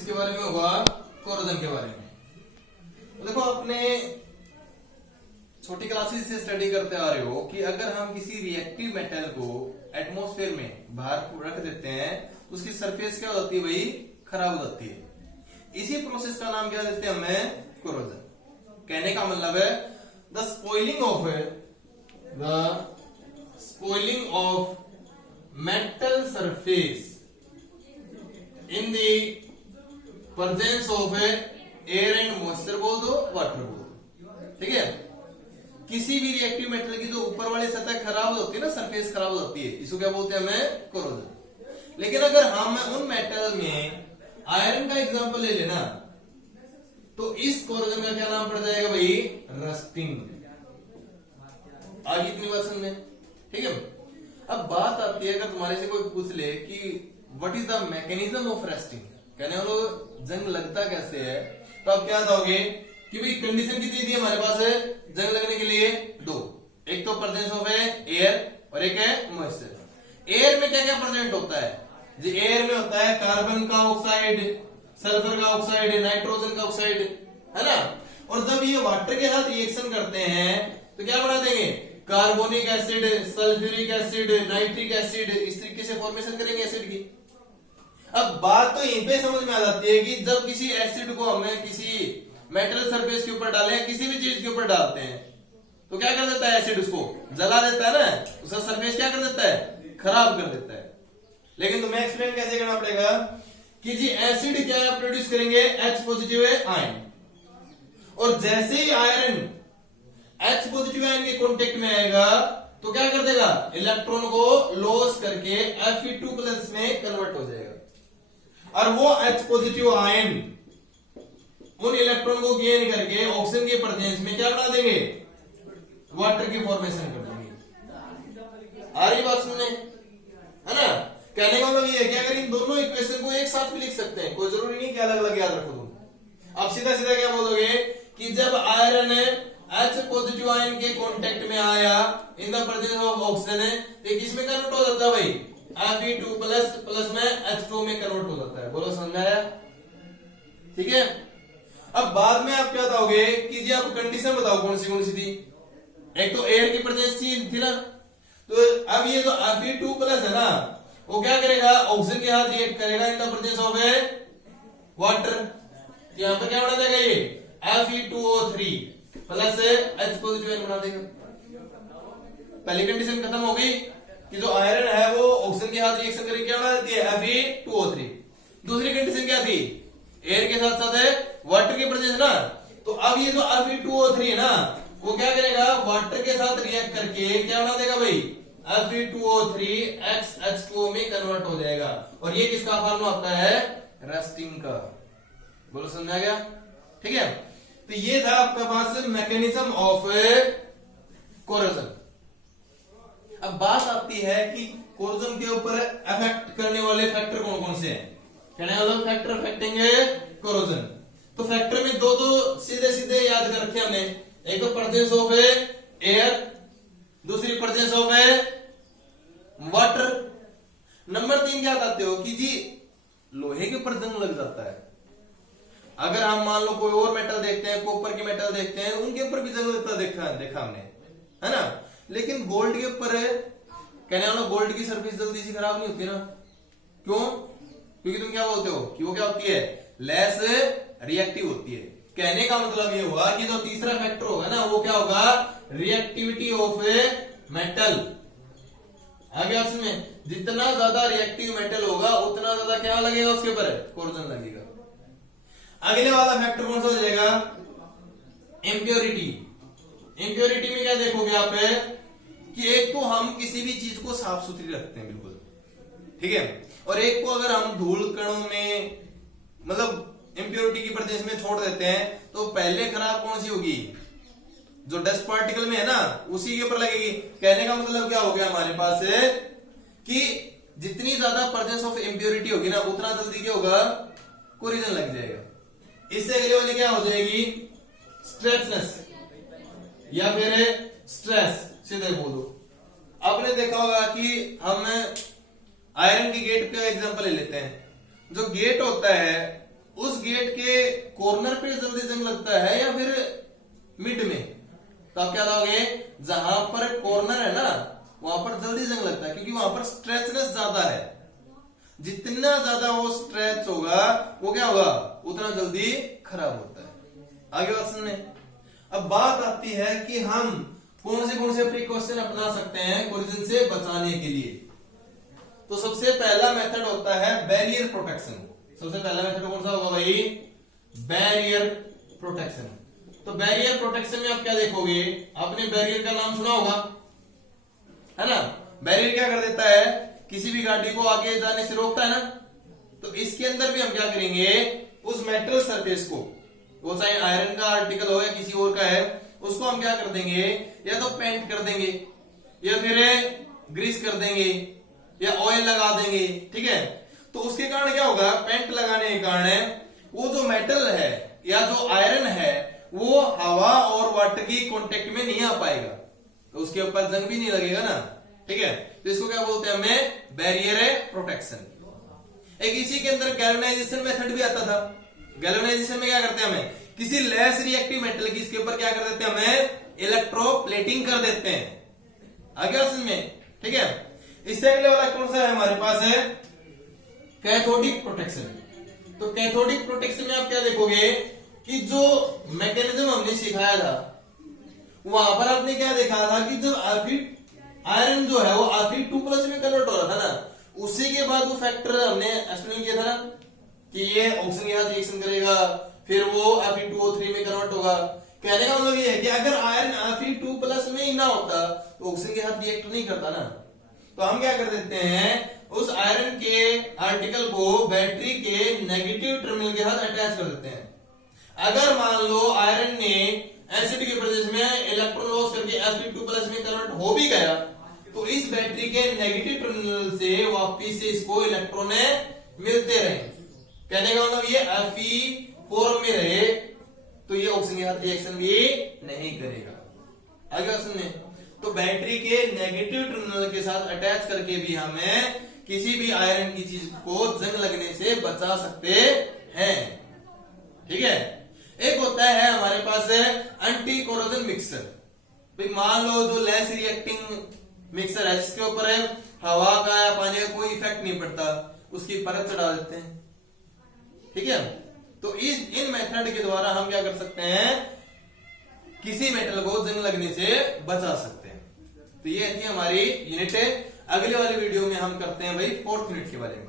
किसके बारे में होगा, कोरोजन के बारे में। तो देखो अपने छोटी क्लासेस से स्टडी करते आ रहे हो कि अगर हम किसी रिएक्टिव मेटल को एटमॉस्फेयर में बाहर रख देते हैं तो उसकी सरफेस क्या हो जाती है भाई, खराब हो जाती है। इसी प्रोसेस का नाम क्या देते हैं हमें, कोरोजन। कहने का मतलब है the spoiling of metal surface in the presence of air and moisture बोल दो, वाटर बोल दो, ठीक है। किसी भी रिएक्टिव मेटल की जो ऊपर वाली सतह खराब होती है ना, सरफेस खराब हो जाती है, इसको क्या बोलते हैं हमें, कोरोजन। लेकिन अगर हम उन मेटल में आयरन का एग्जांपल ले लेना तो इस कोरोजन का क्या नाम पड़ जाएगा भाई, रस्टिंग। आगे इतनी बात समझ में, ठीक है। अब बात आती है अगर तुम्हारे से कोई पूछ ले कि what is the mechanism of rusting, कहने वालों जंग लगता कैसे है, तो आप क्या दोगे कि भाई कंडीशन कितनी थी हमारे पास है जंग लगने के लिए, दो, एक तो प्रेजेंस ऑफ एयर और एक है मॉइस्चर। एयर में क्या क्या प्रेजेंट होता है, जो एयर में होता है कार्बन का ऑक्साइड, सल्फर का ऑक्साइड, नाइट्रोजन का ऑक्साइड, है ना। और जब ये वाटर के साथ रिएक्शन करते हैं तो क्या बना देंगे, carbonic acid, sulphuric acid, nitric acid, इस तरीके से फॉर्मेशन करेंगे एसिड की। अब बात तो यहीं पे समझ में आ जाती है कि जब किसी एसिड को हमें किसी मेटल सरफेस के ऊपर डालें, किसी भी चीज के ऊपर डालते हैं तो क्या कर देता है एसिड, उसको जला देता है ना, उसका सरफेस क्या कर देता है, खराब कर देता है। लेकिन तुम्हें एक्सप्लेन कैसे करना पड़ेगा कि जी एसिड क्या प्रोड्यूस करेंगे, H पॉजिटिव आयन, और जैसे ही आयरन H पॉजिटिव आयन के कांटेक्ट में आएगा तो क्या कर देगा, इलेक्ट्रॉन को लॉस करके Fe2+ में कन्वर्ट हो जाएगा। और वो H पॉजिटिव आयन उन इलेक्ट्रॉन को गेन करके ऑक्सीजन के प्रेजेंस में क्या बना देंगे, वाटर की फॉर्मेशन कर देंगे। आ रही बात सुनने, है ना। कहने का मतलब ये है कि अगर इन दोनों इक्वेशन को एक साथ भी लिख सकते हैं, कोई जरूरी नहीं कि अलग अलग याद रखो तुम। आप सीधा सीधा क्या बोलोगे कि जब आयरन H पॉजिटिव आयन के कांटेक्ट में आया in the presence of oxygen, तो किसमें कन्वर्ट हो जाता है भाई, Fe2+ में H2 में कन्वर्ट हो जाता है। बोलो समझ आया, ठीक है। अब बाद में आप क्या बताओगे कि जी आप कंडीशन बताओ कौन सी थी, एक तो एयर की प्रेजेंस थी ना, तो अब ये जो Fe2+ है ना वो क्या करेगा, ऑक्सीजन के साथ रिएक्ट करेगा in the presence of water, यहां पर क्या बना देगा, ये Fe2O3 plus H positive ion बना देगा। पहली कंडीशन खत्म हो गई कि जो आयरन है वो ऑक्सीजन के साथ रिएक्शन करके क्या बना देती है, Fe2O3। दूसरी कंडीशन क्या थी, एयर के साथ साथ है वाटर की प्रेजेंस ना, तो अब ये जो Fe2O3 है ना वो क्या करेगा, वाटर के साथ रिएक्ट करके क्या बना देगा भाई, Fe2O3 H2O में कन्वर्ट हो जाएगा। और ये किसका फार्मूला होता है, रस्टिंग का। बोलो समझ आ गया, ठीक है। तो ये था आपका पास मैकेनिज्म ऑफ कोरोजन। अब बात आती है कि कोरोजन के ऊपर अफेक्ट करने वाले फैक्टर कौन कौन से हैं, कहने वाला फैक्टर अफेक्टिंग कोरोजन। तो फैक्टर में दो सीधे सीधे याद कर रखे हमने, एक तो प्रेजेंस ऑफ एयर, दूसरी प्रेजेंस ऑफ वाटर। नंबर 3 क्या बताते हो कि जी लोहे के ऊपर जंग लग जाता है। अगर हम मान लो कोई और मेटल देखते हैं, कॉपर की मेटल देखते हैं, उनके ऊपर भी जंग लगता देखा हमने, है ना। लेकिन गोल्ड के ऊपर कहने वाला गोल्ड की सरफेस जल्दी से खराब नहीं होती ना, क्यों, क्योंकि तुम क्या बोलते हो कि वो क्या होती है, लेस रिएक्टिव होती है। कहने का मतलब ये हुआ कि जो तीसरा फैक्टर होगा ना वो क्या होगा, रिएक्टिविटी ऑफ मेटल। आगे ऑप्शन में जितना ज्यादा रिएक्टिव मेटल होगा उतना ज्यादा क्या लगेगा उसके ऊपर, कोरोजन लगेगा। अगले वाला फैक्टर कौन सा हो जाएगा, इम्प्योरिटी। इम्प्योरिटी में क्या देखोगे आप कि एक तो हम किसी भी चीज को साफ सुथरी रखते हैं बिल्कुल, ठीक है, और एक को अगर हम धूल कणों में मतलब इम्प्योरिटी की प्रेजेंस में छोड़ देते हैं तो पहले खराब कौन सी होगी, जो डस्ट पार्टिकल में है ना उसी के ऊपर लगेगी। कहने का मतलब क्या हो गया हमारे पास है कि जितनी ज्यादा प्रेजेंस ऑफ इम्प्योरिटी होगी ना उतना जल्दी क्या होगा, कोरोजन लग जाएगा। इससे अगले वाली क्या हो जाएगी, स्ट्रेचनेस या फिर स्ट्रेस, सीधे बोलो। आपने देखा होगा कि हम आयरन की गेट का एग्जांपल ले लेते हैं। जो गेट होता है उस गेट के कॉर्नर पे जल्दी जंग लगता है या फिर मिड में? तो आप क्या लाओगे, जहां पर कॉर्नर है ना वहां पर जल्दी जंग लगता है, क्योंकि वहां पर स्ट्रेचनेस ज्यादा है। जितना ज्यादा वो स्ट्रेच होगा वो क्या होगा, उतना जल्दी खराब होता है। आगे बात सुनने। अब बात आती है कि हम कौन से प्रिकॉशन अपना सकते हैं कोलिजन से बचाने के लिए। तो सबसे पहला मेथड होता है बैरियर प्रोटेक्शन। सबसे पहला मेथड कौन सा होगा भाई, बैरियर प्रोटेक्शन। तो बैरियर प्रोटेक्शन में आप क्या देखोगे, आपने बैरियर का नाम सुना होगा, है ना। बैरियर क्या कर देता है, किसी भी गाड़ी को आगे जाने से रोकता है ना। तो इसके अंदर भी हम क्या करेंगे, उस मेटल सरफेस को, वो चाहे आयरन का आर्टिकल हो या किसी और का है, उसको हम क्या कर देंगे, या तो पेंट कर देंगे या फिर ग्रीस कर देंगे या ऑयल लगा देंगे, ठीक है। तो उसके कारण क्या होगा, पेंट लगाने के कारण वो जो मेटल है या जो आयरन है वो हवा और वाटर की कांटेक्ट में नहीं आ पाएगा, तो उसके ऊपर जंग भी नहीं लगेगा ना, ठीक है। तो इसको क्या बोलते हैं हमें, बैरियर प्रोटेक्शन। एक इसी के अंदर गैल्वेनाइजेशन मेथड भी आता था। गैल्वेनाइजेशन में क्या करते हैं, हमें किसी लेस रिएक्टिव मेटल की इसके ऊपर क्या कर देते हैं, हमें इलेक्ट्रोप्लेटिंग कर देते हैं। आगे समझ में, ठीक है। इससे अगले वाला कौन सा है हमारे पास है, कैथोडिक प्रोटेक्शन। तो कैथोडिक प्रोटेक्शन में आप क्या देखोगे कि जो मैकेनिज्म हमने सिखाया था वहां पर आपने क्या देखा था कि जो आयरन जो है वो Fe2+ में कन्वर्ट हो रहा था ना, उसी के बाद वो फैक्टर हमने एक्सप्लेन किया था ना कि ये ऑक्सीजन के साथ रिएक्शन करेगा, फिर वो Fe2O3 में कन्वर्ट होगा। कहने का मतलब ये है कि अगर आयरन Fe2+ में ही ना होता तो ऑक्सीजन के साथ रिएक्ट नहीं करता ना। तो हम क्या कर देते हैं, उस आयरन के आर्टिकल को बैटरी के नेगेटिव टर्मिनल के साथ अटैच कर देते हैं। अगर मान लो आयरन ने एसिड के प्रदेश में इलेक्ट्रॉन लॉस करके Fe2+ में कन्वर्ट हो भी गया, तो इस बैटरी के नेगेटिव टर्मिनल से वापिस से इसको इलेक्ट्रॉन मिलते रहे। कहने का मतलब ये Fe4 में रहे तो ये ऑक्सीजन के साथ रिएक्शन भी नहीं करेगा। आगे सुनने। तो बैटरी के नेगेटिव टर्मिनल के साथ अटैच करके भी हमें किसी भी आयरन की चीज को जंग लगने से बचा सकते हैं, ठीक है। एक होता है हमारे पास एंटी कोरोजन मिक्सर। भाई मान लो जो लेस रिएक्टिंग मिक्सर है जिसके ऊपर हवा का या पानी का कोई इफेक्ट नहीं पड़ता, उसकी परत चढ़ा देते हैं, ठीक है। तो इन मेथड के द्वारा हम क्या कर सकते हैं, किसी मेटल को जंग लगने से बचा सकते हैं। तो ये थी हमारी यूनिट। अगले वाले वीडियो में हम करते हैं भाई 4th यूनिट के बारे में।